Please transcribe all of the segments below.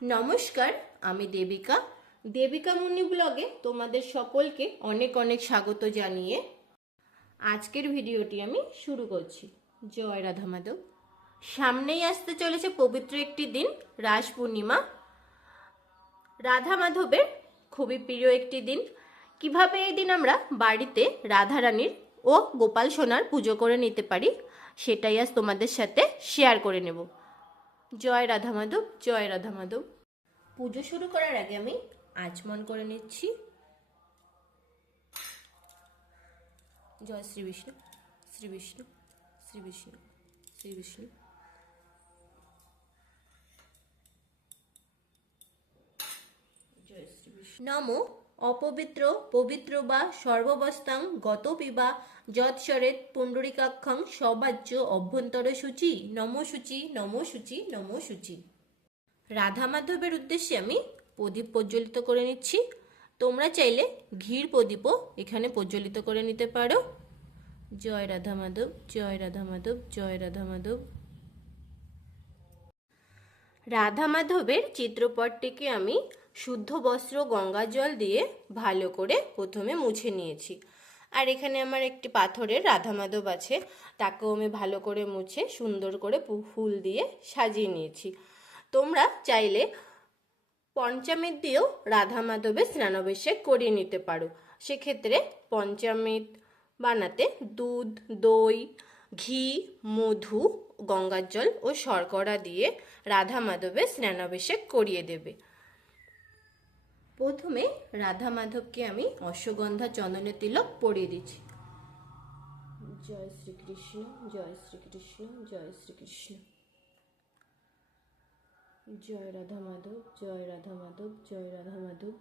নমস্কার, আমি দেবিকা। দেবিকা মুনি ব্লগে তোমাদের সকলকে অনেক অনেক স্বাগত জানিয়ে আজকের ভিডিওটি আমি শুরু করছি। জয় রাধা মাধব। সামনেই আসতে চলেছে পবিত্র একটি দিন, রাস পূর্ণিমা। রাধা মাধবের খুবই প্রিয় একটি দিন। কীভাবে এই দিন আমরা বাড়িতে রাধা রানীর ও গোপাল সোনার পুজো করে নিতে পারি, সেটাই আজ তোমাদের সাথে শেয়ার করে নেব। জয় রাধা মাধব, জয় রাধা মাধব। পুজো শুরু করার আগে আমি আচমন করে নিচ্ছি। জয় শ্রী বিষ্ণু শ্রী বিষ্ণু শ্রী বিষ্ণু শ্রী বিষ্ণু। নম অপবিত্র, পবিত্র বা সর্ববস্তাং গত পিবা যৎসরেত পুণ্ডরিকাক্ষং সবাজ্য অভ্যন্তর সূচি নম সূচি নম সূচি নম সূচি রাধা মাধবের উদ্দেশ্যে আমি প্রদীপ প্রজ্বলিত করে নিচ্ছি। তোমরা চাইলে ঘির প্রদীপও এখানে প্রজ্বলিত করে নিতে পারো। জয় রাধা মাধব জয় রাধা মাধব জয় রাধা মাধব রাধা মাধবের চিত্রপটটিকে আমি শুদ্ধ বস্ত্র, গঙ্গা জল দিয়ে ভালো করে প্রথমে মুছে নিয়েছি। আর এখানে আমার একটি পাথরের রাধা মাধব আছে। তাকেও আমি ভালো করে মুছে সুন্দর করে ফুল দিয়ে সাজিয়ে নিয়েছি। তোমরা চাইলে পঞ্চামৃত দিয়েও রাধা মাধবের স্নানাভিষেক করিয়ে নিতে পারো। সেক্ষেত্রে পঞ্চামৃত বানাতে দুধ, দই, ঘি, মধু, গঙ্গার জল ও শর্করা দিয়ে রাধা মাধবের স্নানাভিষেক করিয়ে দেবে। প্রথমে রাধা মাধবকে আমি অশ্বগন্ধা চন্দনের তিলক পরিয়ে দিচ্ছি। জয় শ্রীকৃষ্ণ জয় শ্রীকৃষ্ণ জয় শ্রীকৃষ্ণ। জয় রাধা মাধব জয় রাধা মাধব জয় রাধা মাধব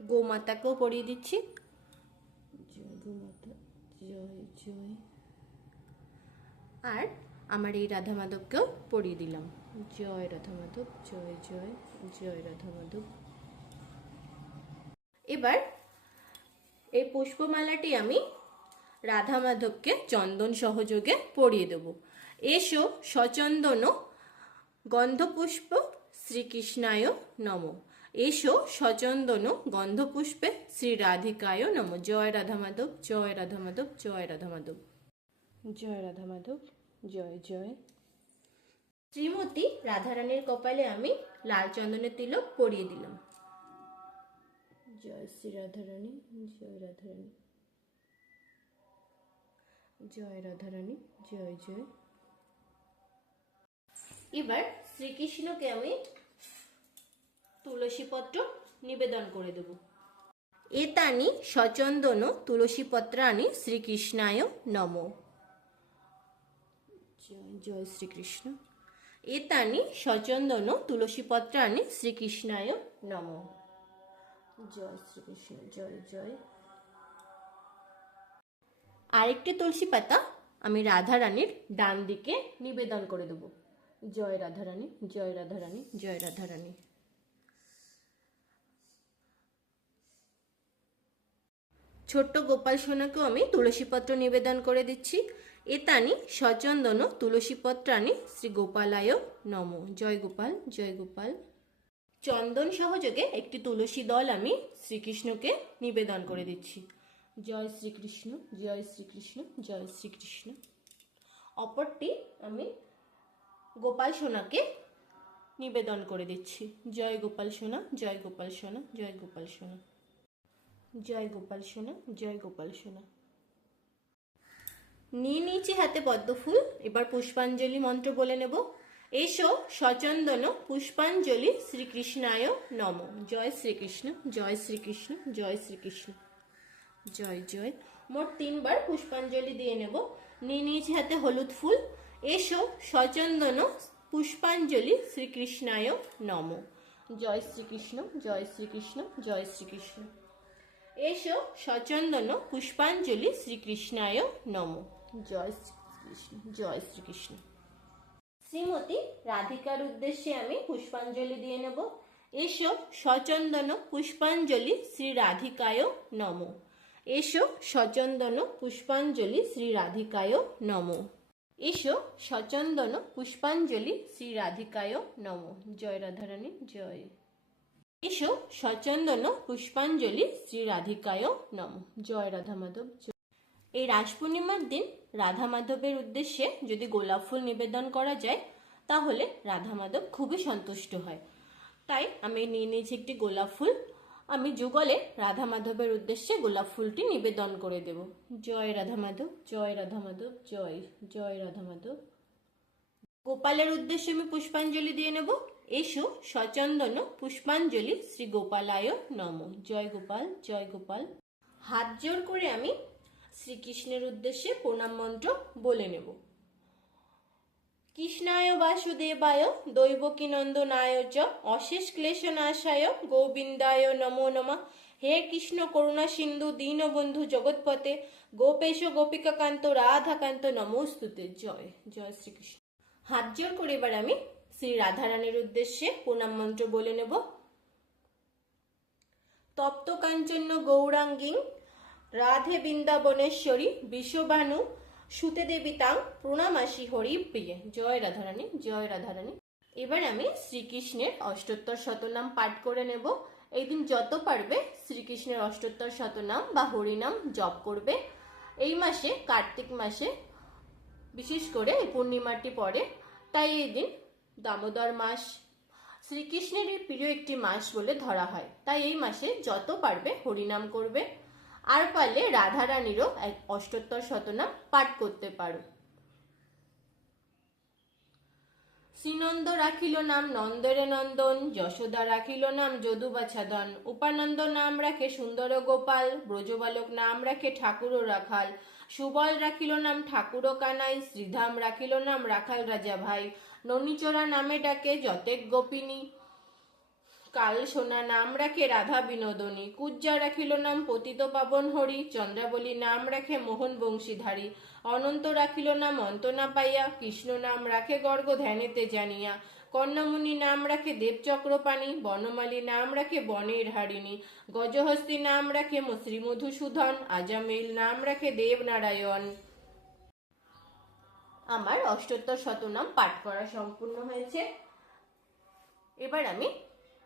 গোমাতাকেও পরিয়ে দিচ্ছি। জয় গোমাতা, জয় জয়। আর আমার এই রাধা মাধবকেও পরিয়ে দিলাম। জয় রাধা মাধব জয় জয় জয় রাধা মাধব এবার এই পুষ্পমালাটি আমি রাধা মাধবকে চন্দন সহযোগে পরিয়ে দেব। এসো সচন্দন গন্ধপুষ্প শ্রীকৃষ্ণায় নম। এসো সচন্দন গন্ধপুষ্পে শ্রী রাধিকায় নম। জয় রাধা মাধব জয় রাধা মাধব জয় রাধা মাধব জয় রাধা মাধব জয় জয়। শ্রীমতী রাধারানীর কপালে আমি লাল চন্দনের তিলক পরিয়ে দিলাম। জয় শ্রী রাধারানী, জয় রাধারানী। জয় রাধারানী, জয় জয়। এবার শ্রীকৃষ্ণকে আমি তুলসী পত্র নিবেদন করে দেব। এতানি সচন্দন তুলসী পত্রানি শ্রীকৃষ্ণায় নম। জয় শ্রীকৃষ্ণ। এতানি সচন্দন তুলসী পত্রানি শ্রীকৃষ্ণায় নম। জয় শ্রীকৃষ্ণ, জয় জয়। আরেকটি তুলসী পাতা আমি রাধা রানীর ডান দিকে নিবেদন করে দেব। জয় রাধা রানী, জয় রাধা রানী, জয় রাধা রানী। ছোট্ট গোপাল সোনাকেও আমি তুলসীপত্র নিবেদন করে দিচ্ছি। এতানি সচন্দন তুলসীপত্রানি শ্রী গোপালায় নম। জয় গোপাল জয় গোপাল। চন্দন সহযোগে একটি তুলসী দল আমি শ্রীকৃষ্ণকে নিবেদন করে দিচ্ছি। জয় শ্রীকৃষ্ণ জয় শ্রীকৃষ্ণ জয় শ্রীকৃষ্ণ। অপরটি আমি গোপাল সোনাকে নিবেদন করে দিচ্ছি। জয় গোপাল সোনা, জয় গোপাল সোনা, জয় গোপাল সোনা। জয় গোপাল সোনা, জয় গোপাল সোনা। নিয়ে নিচে হাতে পদ্মফুল, এবার পুষ্পাঞ্জলি মন্ত্র বলে নেব। এসো সচন্দন পুষ্পাঞ্জলি শ্রীকৃষ্ণায় নম। জয় শ্রীকৃষ্ণ জয় শ্রীকৃষ্ণ জয় শ্রীকৃষ্ণ। জয় জয়। মোট তিনবার পুষ্পাঞ্জলি দিয়ে নেব। নিয়ে নিয়েছি হাতে হলুদ ফুল। এসো সচন্দন পুষ্পাঞ্জলি শ্রীকৃষ্ণায় নম। জয় শ্রীকৃষ্ণ জয় শ্রীকৃষ্ণ জয় শ্রীকৃষ্ণ। এসো সচন্দন পুষ্পাঞ্জলি শ্রীকৃষ্ণায় নম। জয় শ্রীকৃষ্ণ জয় শ্রীকৃষ্ণ। শ্রীমতী রাধিকার উদ্দেশ্যে আমি পুষ্পাঞ্জলি দিয়ে নেব। এসো সচন্দন পুষ্পাঞ্জলি শ্রী রাধিকায় নম। এসো সচন্দন পুষ্পাঞ্জলি শ্রী রাধিকায় নম। এসো সচন্দন পুষ্পাঞ্জলি শ্রী রাধিকায় নম। জয় রাধারানী, জয়। এসো সচন্দন পুষ্পাঞ্জলি শ্রী রাধিকায় নম। জয় রাধা মাধব। এই রাস পূর্ণিমার দিন রাধা মাধবের উদ্দেশ্যে যদি গোলাপ ফুল নিবেদন করা যায়, তাহলে রাধা মাধব খুবই সন্তুষ্ট হয়। তাই আমি নিয়ে নিয়েছি একটি গোলাপ ফুল। আমি যুগলে রাধা মাধবের উদ্দেশ্যে গোলাপ ফুলটি নিবেদন করে দেব। জয় রাধা মাধব, জয় রাধা মাধব, জয় জয় রাধা মাধব। গোপালের উদ্দেশ্যে আমি পুষ্পাঞ্জলি দিয়ে নেব। এসো সচন্দন পুষ্পাঞ্জলি শ্রী গোপালায় নম। জয় গোপাল জয় গোপাল। হাত জোর করে আমি শ্রীকৃষ্ণের উদ্দেশ্যে প্রণাম মন্ত্র বলে নেব। কৃষ্ণায় বাসুদেবায় দৈবকী নন্দনায় চ, অশেষ ক্লেশনাশায়, গোবিন্দায় নমো নমঃ। হে কৃষ্ণ করুণা সিন্ধু, দীনবন্ধু জগৎপতে গোপেশ গোপিকাকান্ত, রাধাকান্ত, নমস্তুতে। জয় জয় শ্রীকৃষ্ণ। হাত জোর করে এবার আমি শ্রী রাধারানীর উদ্দেশ্যে প্রণাম মন্ত্র বলে নেব। তপ্ত কাঞ্চন্য গৌরাঙ্গিং রাধে বৃন্দাবনেশ্বরী বিশ্ববানু সুতে দেবী তাং, প্রণামাসি হরি প্রিয়ে। জয় রাধারানী জয় রাধারানী। এবার আমি শ্রীকৃষ্ণের অষ্টোত্তর শতনাম পাঠ করে নেব। এই দিন যত পারবে শ্রীকৃষ্ণের অষ্টোত্তর শতনাম বা হরিনাম জপ করবে। এই মাসে, কার্তিক মাসে, বিশেষ করে পূর্ণিমাটি পড়ে, তাই এই দিন দামোদর মাস। শ্রীকৃষ্ণের প্রিয় একটি মাস বলে ধরা হয়। তাই এই মাসে যত পারবে হরিনাম করবে। আর পারলে রাধারানীরও এক অষ্টোত্তর শতনাম পাঠ করতে পারো। শ্রীনন্দ রাখিল নাম নন্দরে নন্দন, যশোদা রাখিল নাম যদুবাছাদন, উপানন্দ নাম রাখে সুন্দর গোপাল, ব্রজবালক নাম রাখে ঠাকুর রাখাল, সুবল রাখিল নাম ঠাকুর কানাই, শ্রীধাম রাখিল নাম রাখাল রাজা ভাই ননীচোরা নামে ডাকে যতেক গোপিনী। কাল সোনা নাম রাখে রাধা বিনোদনী, কুজ্জা রাখিল নাম পতিত পাবন হরি, চন্দ্রাবলী নাম রাখে মোহন বংশীধারী, অনন্ত রাখিল নাম অন্ত না পাইয়া, কৃষ্ণ নাম রাখে গর্গ ধ্যানেতে জানিয়া কর্ণমুনি নাম রাখে দেবচক্রপাণী বনমালী নাম রাখে বনের হারিণী, গজহস্তি নাম রাখে শ্রী মধুসূদন আজামিল নাম রাখে দেবনারায়ণ। আমার অষ্টোত্তর শতনাম পাঠ করা সম্পূর্ণ হয়েছে। এবার আমি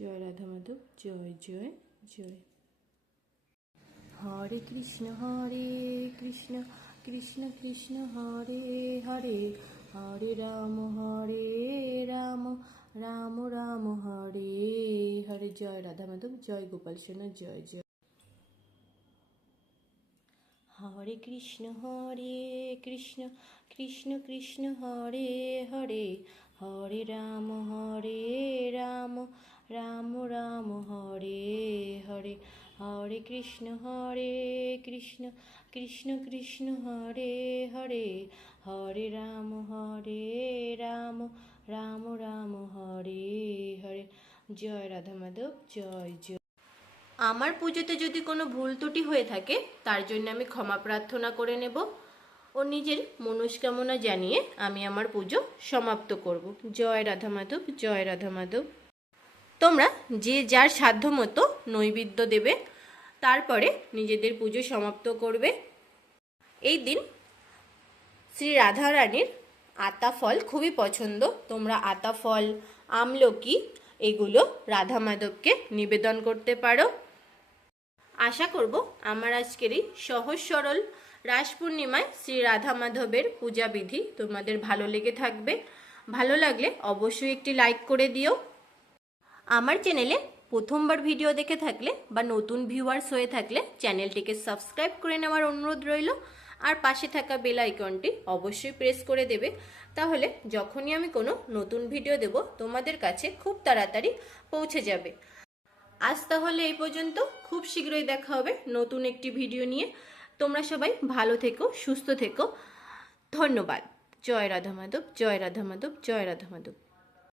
জয় রাধা মাধব, জয় জয় জয়। হরে কৃষ্ণ হরে কৃষ্ণ কৃষ্ণ কৃষ্ণ, হরে হরে হরে রাম হরে রাম রাম রাম, হরে হরে। জয় রাধা মাধব, জয় গোপাল সোনা, জয় জয়। হরে কৃষ্ণ হরে কৃষ্ণ কৃষ্ণ কৃষ্ণ, হরে হরে হরে রাম হরে রাম রাম রাম হরে হরে হরে কৃষ্ণ হরে কৃষ্ণ কৃষ্ণ কৃষ্ণ হরে হরে হরে রাম হরে রাম রাম রাম হরে হরে। জয় রাধা মাধব, জয় জয়। আমার পুজোতে যদি কোনো ভুল ত্রুটি হয়ে থাকে, তার জন্য আমি ক্ষমা প্রার্থনা করে নেব ও নিজের মনস্কামনা জানিয়ে আমি আমার পুজো সমাপ্ত করব। জয় রাধা মাধব, জয় রাধা মাধব। তোমরা যে যার সাধ্য মতো নৈবেদ্য দেবে, তারপরে নিজেদের পুজো সমাপ্ত করবে। এই দিন শ্রী রাধা রানীর আতা ফল খুবই পছন্দ। তোমরা আতা ফল আমলকি এগুলো রাধা মাধবকে নিবেদন করতে পারো। আশা করব আমার আজকের এই সহজ সরল রাস পূর্ণিমায় শ্রী রাধা মাধবের পূজা বিধি তোমাদের ভালো লেগে থাকবে। ভালো লাগলে অবশ্যই একটি লাইক করে দিও। আমার চ্যানেলে প্রথমবার ভিডিও দেখে থাকলে বা নতুন ভিউয়ার্স হয়ে থাকলে চ্যানেলটিকে সাবস্ক্রাইব করে নেওয়ার অনুরোধ রইল। আর পাশে থাকা বেল আইকনটি অবশ্যই প্রেস করে দেবে। তাহলে যখনই আমি কোনো নতুন ভিডিও দেব, তোমাদের কাছে খুব তাড়াতাড়ি পৌঁছে যাবে। আজ তাহলে এই পর্যন্ত। খুব শীঘ্রই দেখা হবে নতুন একটি ভিডিও নিয়ে। তোমরা সবাই ভালো থেকো, সুস্থ থেকো। ধন্যবাদ। জয় রাধা মাধব, জয় রাধা মাধব, জয় রাধা মাধব।